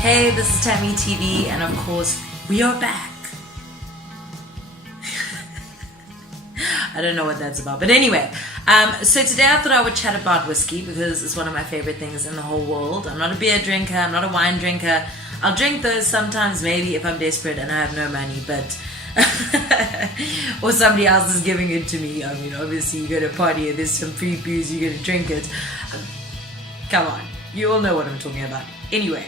Hey, this is Tammy TV, and of course, we are back. I don't know what that's about, but anyway, so today I thought I would chat about whiskey because it's one of my favorite things in the whole world. I'm not a beer drinker, I'm not a wine drinker. I'll drink those sometimes, maybe if I'm desperate and I have no money, but or somebody else is giving it to me. I mean, obviously you go to a party and there's some free booze, you're gonna drink it. Come on, you all know what I'm talking about. Anyway,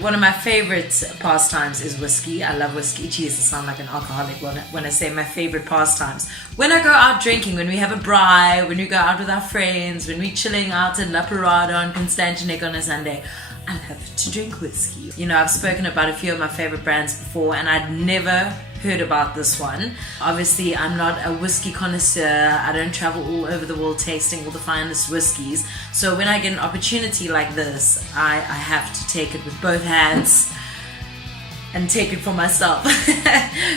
one of my favorite pastimes is whiskey. I love whiskey. Geez, I sound like an alcoholic when I say my favorite pastimes. When I go out drinking, when we have a braai, when we go out with our friends, when we're chilling out in La Parada on Constantinek on a Sunday, I love to drink whiskey. You know, I've spoken about a few of my favorite brands before, and I'd never heard about this one. Obviously, I'm not a whiskey connoisseur. I don't travel all over the world tasting all the finest whiskeys. So when I get an opportunity like this, I have to take it with both hands and take it for myself.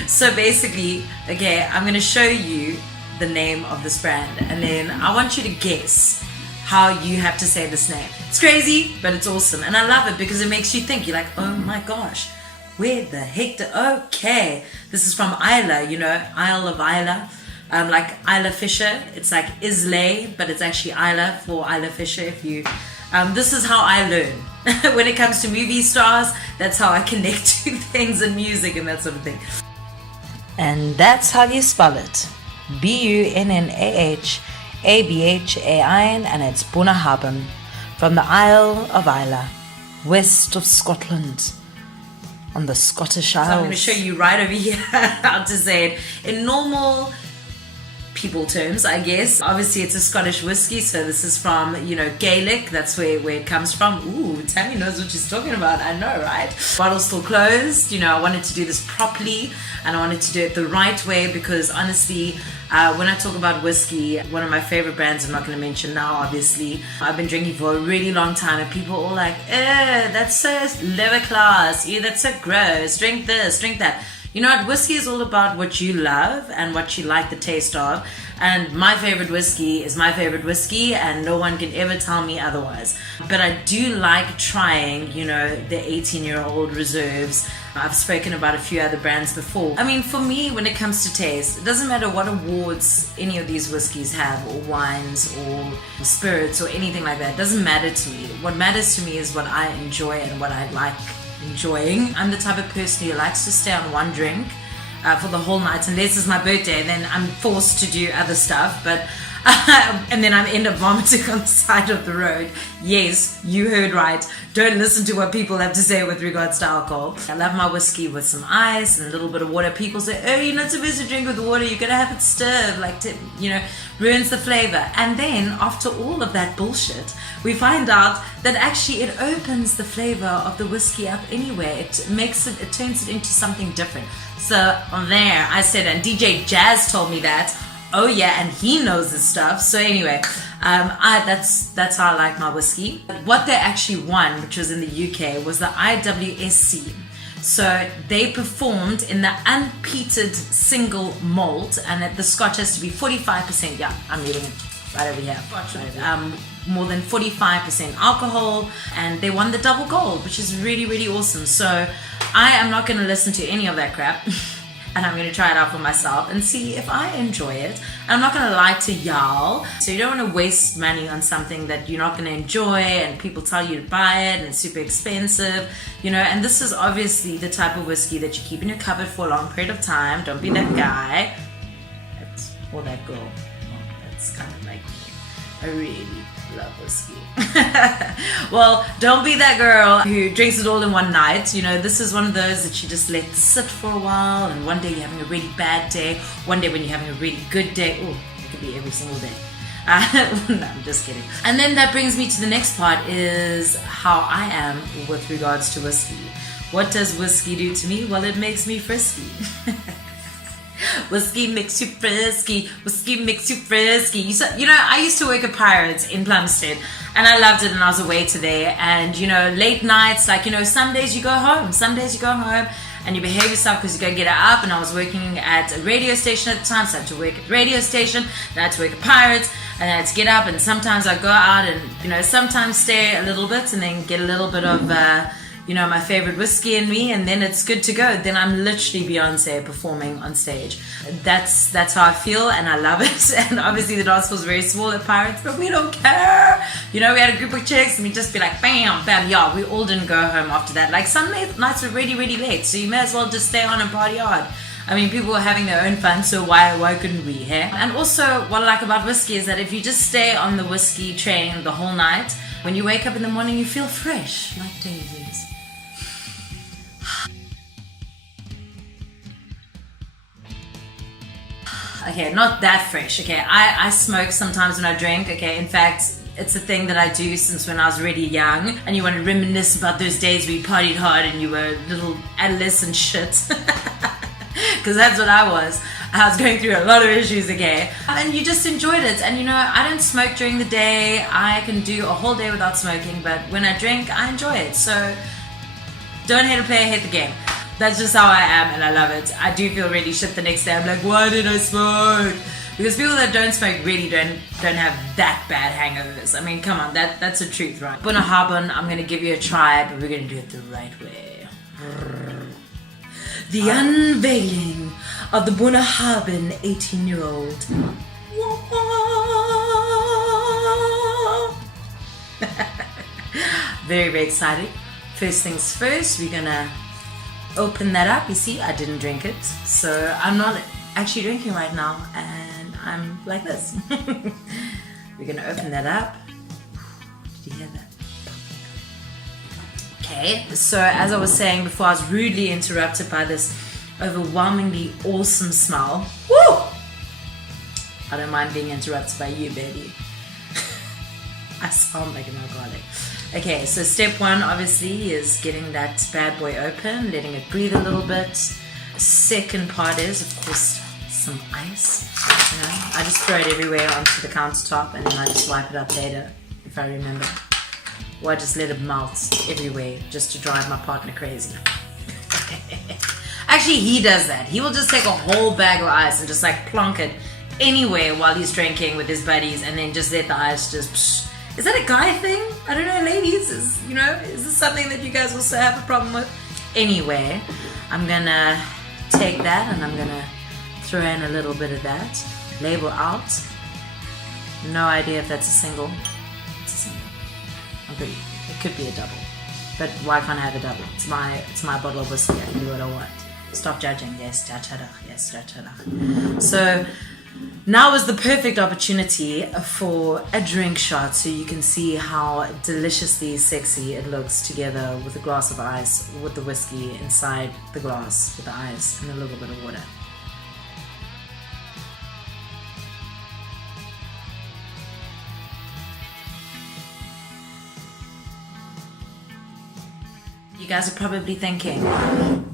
So basically, okay, I'm going to show you the name of this brand, and then I want you to guess how you have to say this name. It's crazy, but it's awesome, and I love it because it makes you think. You're like, oh my gosh, where the heck okay, this is from Isla, you know, Isle of Isla, like Isla Fisher. It's like Islay, but it's actually Isla for Isla Fisher. If you, this is how I learn when it comes to movie stars. That's how I connect to things and music and that sort of thing. And that's how you spell it: Bunnahbain, and it's Bunnahabhain, from the Isle of Isla, west of Scotland, on the Scottish Isles. So I'm going to show you right over here how to say it in normal people terms, I guess. Obviously, it's a Scottish whiskey, so this is from, you know, Gaelic. That's where it comes from. Ooh, Tammy knows what she's talking about. I know, right? Bottle's still closed. You know, I wanted to do this properly, and I wanted to do it the right way because, honestly, when I talk about whiskey, one of my favorite brands I'm not going to mention now, obviously, I've been drinking for a really long time, and people are all like, that's so lower class, that's so gross, drink this, drink that. You know what, whiskey is all about what you love and what you like the taste of, and my favorite whiskey is my favorite whiskey, and no one can ever tell me otherwise. But I do like trying, you know, the 18-year-old reserves. I've spoken about a few other brands before. I mean, for me, when it comes to taste, it doesn't matter what awards any of these whiskeys have, or wines, or spirits, or anything like that. It doesn't matter to me. What matters to me is what I enjoy and what I like enjoying. I'm the type of person who likes to stay on one drink for the whole night, unless it's my birthday, then I'm forced to do other stuff, but and then I end up vomiting on the side of the road. Yes, you heard right. Don't listen to what people have to say with regards to alcohol. I love my whiskey with some ice and a little bit of water. People say, oh, you're not supposed to drink with water, you're gonna have it stirred, like, to, you know, ruins the flavor. And then after all of that bullshit, we find out that actually it opens the flavor of the whiskey up anyway. It makes it, it turns it into something different. So there, I said, and DJ Jazz told me that. Oh yeah, and he knows this stuff. So anyway, that's how I like my whiskey. What they actually won, which was in the UK, was the IWSC. So they performed in the unpeated single malt, and the Scotch has to be 45%. Yeah, I'm reading it right over here. More than 45% alcohol, and they won the double gold, which is really, really awesome. So I am not going to listen to any of that crap. And I'm going to try it out for myself and see if I enjoy it. And I'm not going to lie to y'all. So you don't want to waste money on something that you're not going to enjoy and people tell you to buy it and it's super expensive, you know. And this is obviously the type of whiskey that you keep in your cupboard for a long period of time. Don't be that guy or that girl. Well, that's kind of like me. I really love whiskey. Well, don't be that girl who drinks it all in one night. You know, this is one of those that you just let sit for a while, and one day you're having a really bad day, one day when you're having a really good day. Oh, it could be every single day. No, I'm just kidding. And then that brings me to the next part, is how I am with regards to whiskey. What does whiskey do to me? Well, it makes me frisky. Whiskey makes you frisky. Whiskey makes you frisky. You know, I used to work at Pirates in Plumstead, and I loved it, and I was away to there. And, you know, late nights, like, you know, some days you go home. Some days you go home and you behave yourself because you go get up. And I was working at a radio station at the time, so I had to work at the radio station, then I had to work at Pirates, and I had to get up. And sometimes I go out and, you know, sometimes stay a little bit and then get a little bit of you know, my favorite whiskey in me, and then it's good to go. Then I'm literally Beyonce performing on stage. That's how I feel, and I love it. And obviously the dance was very small at Pirates, but we don't care. You know, we had a group of chicks and we just be like bam, bam. Yeah, we all didn't go home after that. Like some nights were really, really late, so you may as well just stay on and party hard. I mean, people were having their own fun, so why couldn't we, hey? And also, what I like about whiskey is that if you just stay on the whiskey train the whole night, when you wake up in the morning, you feel fresh, like daisies. Okay, not that fresh, okay? I smoke sometimes when I drink, okay? In fact, it's a thing that I do since when I was really young, and you want to reminisce about those days where you partied hard and you were little adolescent shit. Because that's what I was. I was going through a lot of issues, okay? And you just enjoyed it. And you know, I don't smoke during the day. I can do a whole day without smoking, but when I drink, I enjoy it. So don't hate a player, hate the game. That's just how I am, and I love it. I do feel really shit the next day. I'm like, why did I smoke? Because people that don't smoke really don't have that bad hangovers. I mean, come on, that's the truth, right? Bunnahabhain, I'm going to give you a try, but we're going to do it the right way. The unveiling of the Bunnahabhain 18-year-old. Very, very excited. First things first, we're going to open that up. You see, I didn't drink it, so I'm not actually drinking right now, and I'm like this. We're gonna open that up. Did you hear that? Okay, so as I was saying before, I was rudely interrupted by this overwhelmingly awesome smell. Woo! I don't mind being interrupted by you, baby. I sound like an alcoholic. Okay, so step one obviously is getting that bad boy open, letting it breathe a little bit. Second part is, of course, some ice. You know, I just throw it everywhere onto the countertop, and then I just wipe it up later if I remember. Or I just let it melt everywhere just to drive my partner crazy. Actually, he does that. He will just take a whole bag of ice and just like plonk it anywhere while he's drinking with his buddies, and then just let the ice just psh. Is that a guy thing? I don't know, ladies. Is this something that you guys also have a problem with? Anyway, I'm gonna take that and I'm gonna throw in a little bit of that. Label out. No idea if that's a single. It's a single. It could be a double. But why can't I have a double? It's my bottle of whiskey. I can do what I want. Stop judging. Yes, yes, so now is the perfect opportunity for a drink shot, so you can see how deliciously sexy it looks together with a glass of ice, with the whiskey inside the glass with the ice and a little bit of water. You guys are probably thinking,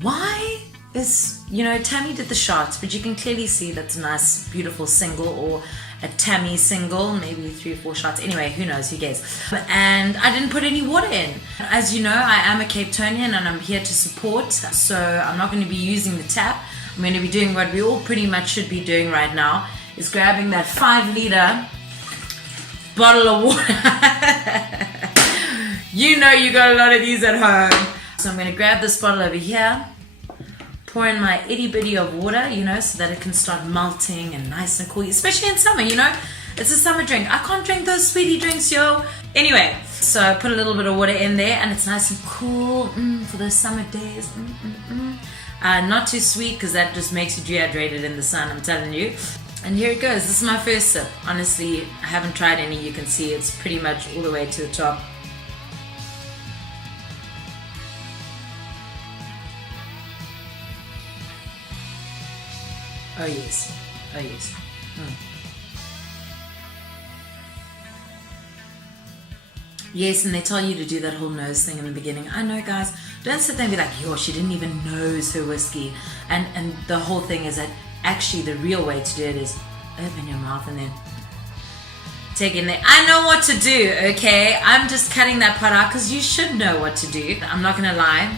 why is, Tammy did the shots, but you can clearly see that's a nice, beautiful single, or a Tammy single, maybe 3 or 4 shots. Anyway, who knows, who cares? And I didn't put any water in. As you know, I am a Cape Townian and I'm here to support, so I'm not going to be using the tap. I'm going to be doing what we all pretty much should be doing right now, is grabbing that 5-liter bottle of water. You know you got a lot of these at home. So I'm going to grab this bottle over here, pour in my itty bitty of water, so that it can start melting and nice and cool, especially in summer, it's a summer drink. I can't drink those sweetie drinks, yo. Anyway, so I put a little bit of water in there, and it's nice and cool for those summer days. Not too sweet, because that just makes you dehydrated in the sun, I'm telling you. And here it goes. This is my first sip. Honestly, I haven't tried any. You can see it's pretty much all the way to the top. Oh yes, oh yes. Yes, and they tell you to do that whole nose thing in the beginning. I know, guys, don't sit there and be like, yo, she didn't even nose her whiskey. And the whole thing is that actually the real way to do it is open your mouth and then take it in there. I know what to do, okay? I'm just cutting that part out because you should know what to do. I'm not gonna lie.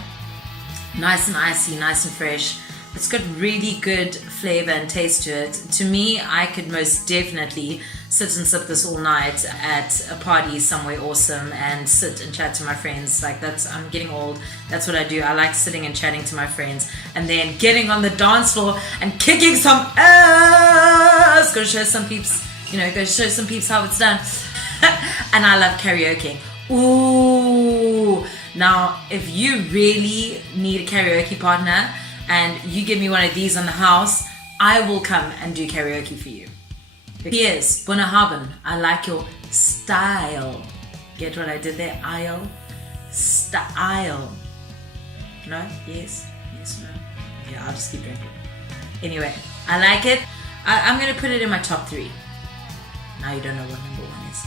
Nice and icy, nice and fresh. It's got really good flavor and taste to it. To me, I could most definitely sit and sip this all night at a party somewhere awesome and sit and chat to my friends. Like I'm getting old. That's what I do. I like sitting and chatting to my friends and then getting on the dance floor and kicking some ass. Go show some peeps, go show some peeps how it's done. And I love karaoke. Ooh. Now, if you really need a karaoke partner and you give me one of these on the house, I will come and do karaoke for you. Here's Bunnahabhain. I like your style. Get what I did there? Aisle. Style. No? Yes? Yes, no? Yeah, I'll just keep drinking. Anyway, I like it. I'm going to put it in my top 3. Now you don't know what number 1 is.